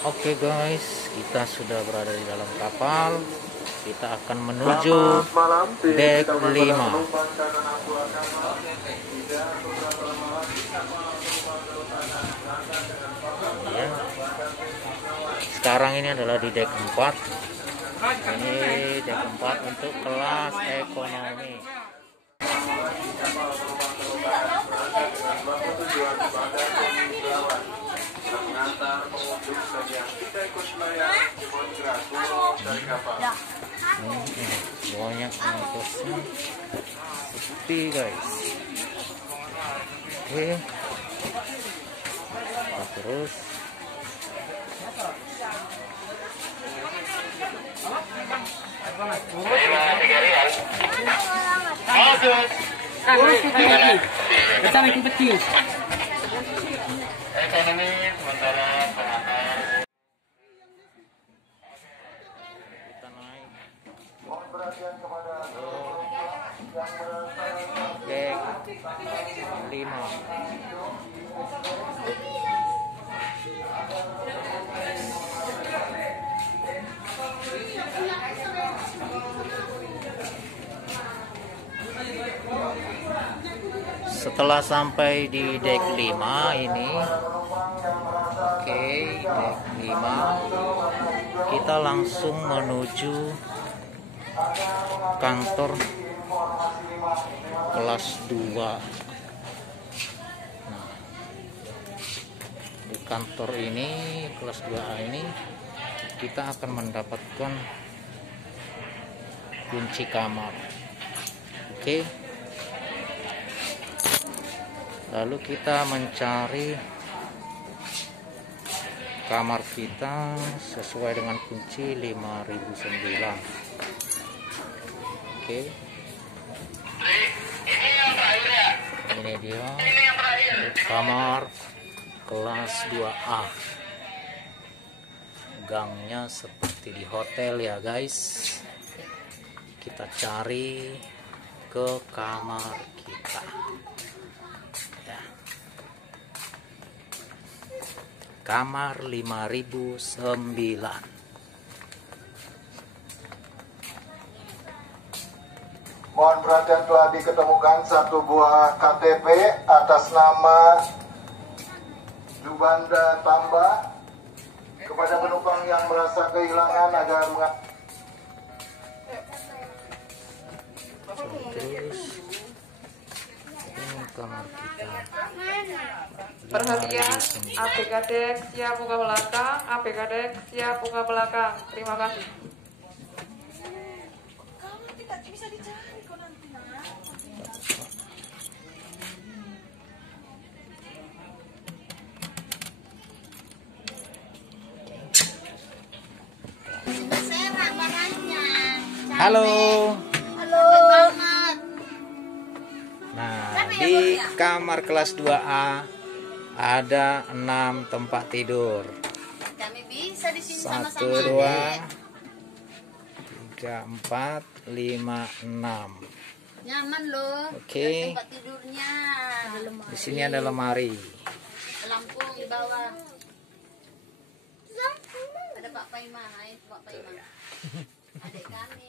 Oke guys, kita sudah berada di dalam kapal. Kita akan menuju dek 5. Ya. Sekarang ini adalah di dek 4. Ini dek 4 untuk kelas ekonomi. Mengantar pengunjung bagi yang tidak ikut melayang mohon turun dari kapal. Banyak ongkosnya sepi guys. Oke, kita terus. Kecil. Ekonomi sementara pengantar. Kita naik Mohon perhatian kepada dek 5. Setelah sampai di dek 5 ini, oke, dek 5, kita langsung menuju kantor kelas 2. Nah, di kantor ini, kelas 2A ini, kita akan mendapatkan kunci kamar. Oke. Lalu kita mencari kamar kita sesuai dengan kunci 5009. Oke. Ini dia kamar kelas 2A. Gangnya seperti di hotel ya guys. Kita cari ke kamar kita. Kamar 5009. Mohon perhatian, telah diketemukan satu buah KTP atas nama Jubanda Tambah. Kepada penumpang yang merasa kehilangan agar Terus ini kamar kita. Perhatian, APK dek siap buka belakang, APK dek siap buka belakang. Terima kasih. Halo. Nah, di kamar kelas 2A ada 6 tempat tidur. Kami bisa di sini 1, sama-sama. 2, 3, 4, 5, 6. Nyaman loh. Oke. Tempat tidurnya. Di sini ada lemari. Lampu di bawah. Ada Pak Paimah, hai Pak Paimah. Adik kami.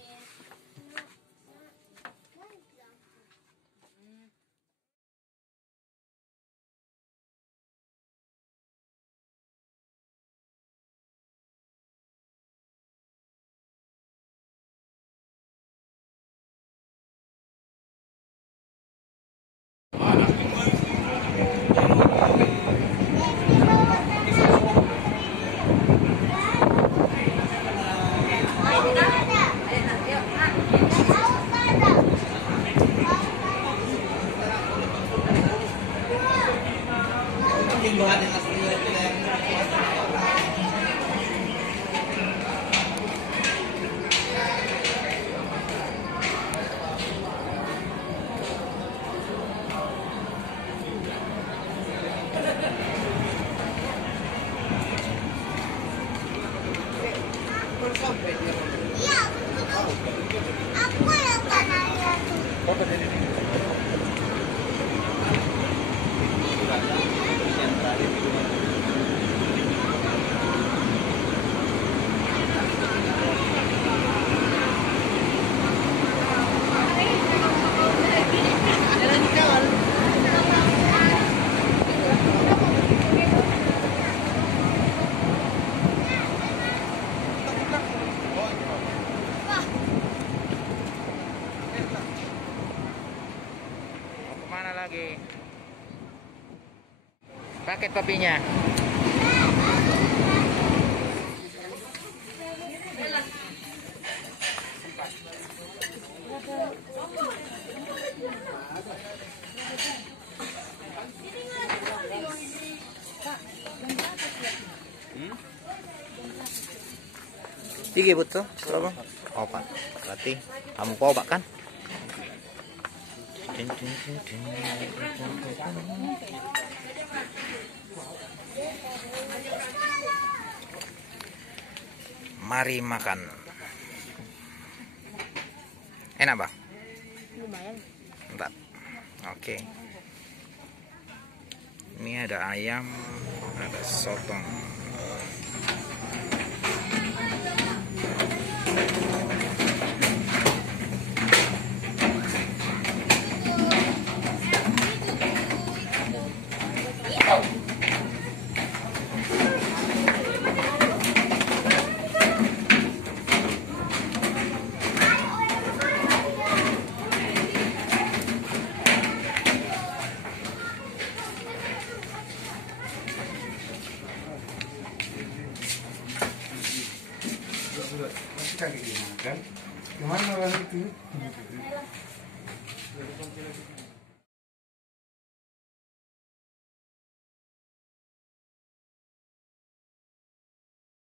Paket topinya. Tiga betul, berapa? Oh Pak, berarti kamu kau Pak kan? Mari makan. Enak Bang? Lumayan. Entar. Oke. Ini ada ayam, ada sotong. Gimana orang itu?